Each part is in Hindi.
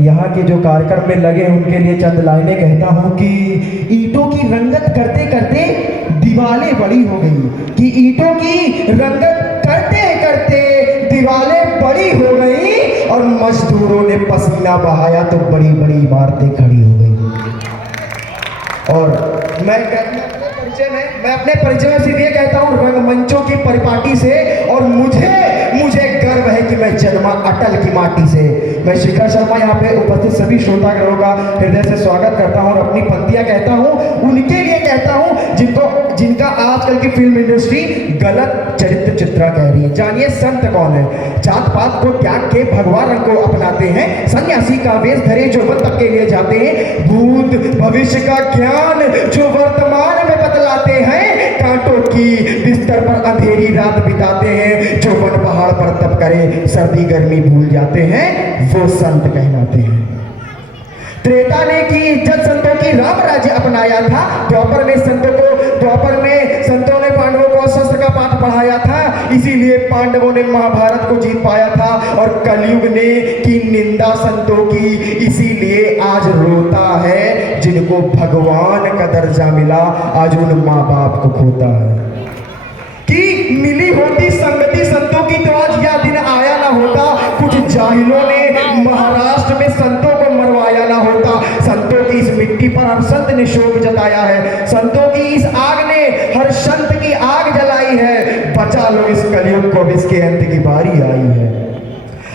यहाँ के जो कार्यक्रम में लगे हैं उनके लिए चंद लाइनें कहता हूँ कि ईंटों की रंगत करते करते दीवारें बड़ी हो गई, कि ईंटों की रंगत करते करते दीवारें बड़ी हो गई और मजदूरों ने पसीना बहाया तो बड़ी बड़ी इमारतें खड़ी हो गई। और मैं अपने परिचय में सिर्फ ये कहता हूँ रंगमंचों की परिपाटी से, और मुझे गर्व है कि मैं जन्मा अटल की माटी से। मैं शिखर शर्मा यहाँ पे उपस्थित सभी श्रोतागणों का हृदय से स्वागत करता हूँ और अपनी पंक्तियाँ कहता हूँ उनके लिए कहता हूँ जिनका आजकल की फिल्म इंडस्ट्री गलत चरित्र चित्रा कह रही है। जानिए संत कौन है। जात पात को त्याग के भगवान रंग को अपनाते हैं, सन्यासी का वेश धरे जो वन तक के लिए जाते हैं, भूत भविष्य का ज्ञान जो वर्तमान में बतलाते हैं, कांटों की बिस्तर पर अंधेरी रात बिताते हैं, जो वन पहाड़ पर तप करे सर्दी गर्मी भूल जाते हैं, वो संत कहलाते हैं। त्रेता ने की इज्जत संतों की, राम राज्य अपनाया था, द्वापर में संतों ने पांडवों को शस्त्र का पाठ पढ़ाया था, इसीलिए पांडवों ने महाभारत को जीत पाया था, और कलयुग ने की निंदा संतों की, इसीलिए आज रोता है जिनको भगवान का दर्जा मिला, आज उन माँ बाप को खोता है। कि मिली होती संगति संतों की तो आज यह दिन आया ना होता, कुछ जाहिलों ने महाराष्ट्र में संतों को मरवाया ना होता। संतों की इस मिट्टी पर हर संत ने शोक जताया है, संतों की इस आग ने हर संत की आग जलाई है, बचा लो इस कलयुग को, इसके अंत की बारी आई है।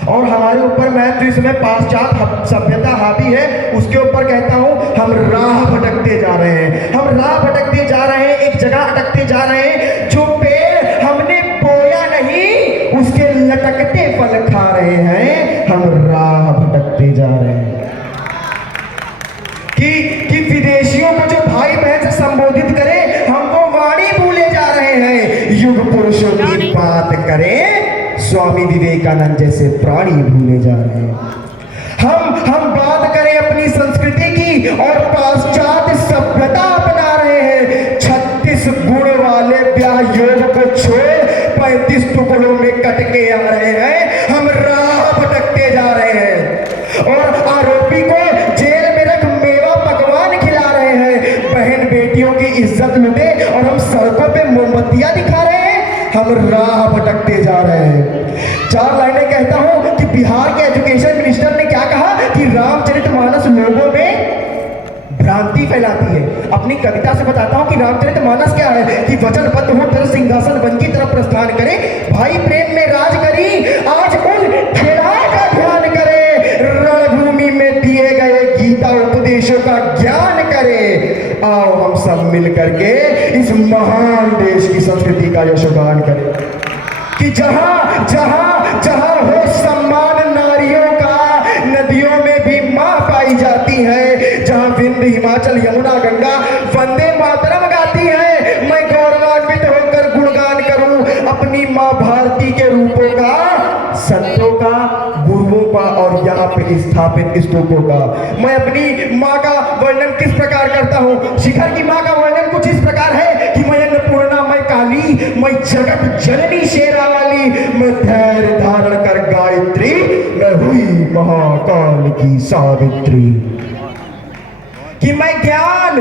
और हमारे ऊपर मैं जो इसमें पाश्चात्य सभ्यता हावी है उसके ऊपर कहता हूँ हम राह भटकते जा रहे हैं, हम राह भटकते जा रहे हैं, एक जगह अटकते जा रहे हैं, जो पेड़ हमने बोया नहीं उसके लटकते फल खा रहे हैं, हम राह भटकते जा रहे हैं। कि विदेशियों को जो भाई बहन से संबोधित करें हम वो वाणी भूले जा रहे हैं, युग पुरुषों की बात करें स्वामी विवेकानंद जैसे प्राणी भूले जा रहे हैं। हम बात करें अपनी संस्कृति की और पाश्चात्य सभ्यता अपना रहे हैं। 36 गुण वाले ब्याह योग को छोड़ 35 टुकड़ों में कट के आ रहे हैं, हम राह भटकते जा रहे हैं। और आरोपी को जेल में रख मेवा पकवान खिला रहे हैं, बहन बेटियों की इज्जत लुटे और हम सड़कों पे मोमबत्तियां दिखा रहे हैं, हम राह भटकते जा रहे हैं। 4 लाइनें कहता हूं कि बिहार के एजुकेशन मिनिस्टर ने क्या कहा कि रामचरितमानस लोगों में भ्रांति फैलाती है। अपनी कविता से बताता हूं कि रामचरितमानस क्या है, कि वचनबद्ध हो तर सिंहासन वन की तरफ प्रस्थान करे, भाई प्रेम में राज करी, आज उन खेड़ाओं का ध्यान करे, रणभूमि में दिए गए गीता उपदेशों का ज्ञान करे। आओ हम सब मिल करके इस महान देश की संस्कृति का यशोगान करें, कि जहां जहां जहां हो सम्मान नारियों का, नदियों में भी मां पाई जाती है, जहां विंध्य हिमाचल यमुना गंगा वंदे मातरम गाती है, मैं गौरवान्वित होकर गुणगान करूं अपनी मां भारती के रूपों का, संतों का, गुरुओं का और यहाँ पे स्थापित स्तूपों का। मैं अपनी माँ का वर्णन किस प्रकार करता हूँ, शिखर की माँ का वर्णन कुछ इस प्रकार है कि मैं अन्नपूर्णा, मैं काली, मैं जगत जननी शेरावाली, मैं धैर्य धारण कर गायत्री, मैं हुई महाकाल की सावित्री। कि मैं ज्ञान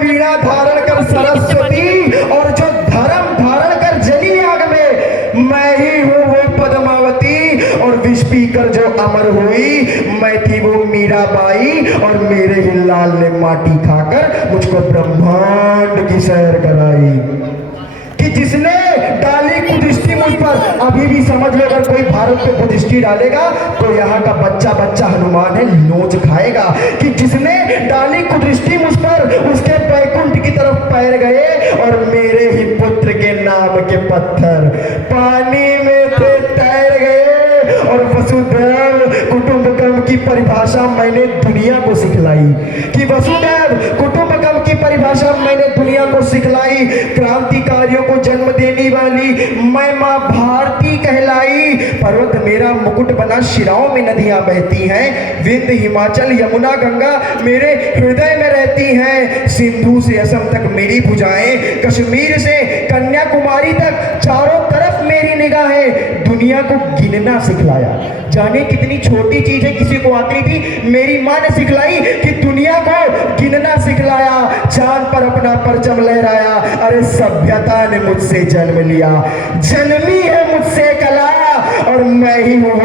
वीणा धारण कर सरस्वती, और जो धर्म धारण कर जली आग में, मैं ही हूँ वो पद्मावती, और विष पीकर जो अमर हुई, मैं थी वो मीराबाई, और मेरे ही लाल ने माटी खाकर मुझको ब्रह्मांड की सैर कराई। कि जिसने डाली कुदृष्टि मुझ पर, अभी भी समझ लो अगर कोई भारत पे कुदृष्टि डालेगा तो यहाँ का बच्चा हनुमान है, नोच खाएगा। कि जिसने डाली कुदृष्टि मुझ पर, उसके बैकुंठ की तरफ पैर गए, और मेरे ही पुत्र के नाम के पत्थर पानी में से तैर गए, और वसुधैव कुटुंबकम की परिभाषा मैंने दुनिया को सिखलाई, कि वसुधैव कुटुंबकम की परिभाषा मैंने दुनिया को सिखलाई। क्रांतिकारियों को जन्म देने वाली मैं माँ भारती कहलाई। पर्वत मेरा मुकुट बना, शिराओं में नदियां बहती हैं। विंध्य हिमाचल यमुना गंगा मेरे हृदय में रहती हैं। सिंधु से असम तक मेरी भुजाएं, कश्मीर से कन्याकुमारी तक चारों तरफ मेरी निगाहें। दुनिया को गिनना सिखलाया। जाने कितनी छोटी चीज है, किसी को आती थी, मेरी माँ ने सिखलाई कि दुनिया को गिनना सिखलाया। चांद पर अपना परचम लहराया। अरे सभ्यता ने मुझसे जन्म लिया, जन्मी है मुझसे कला, और मैं ही हूँ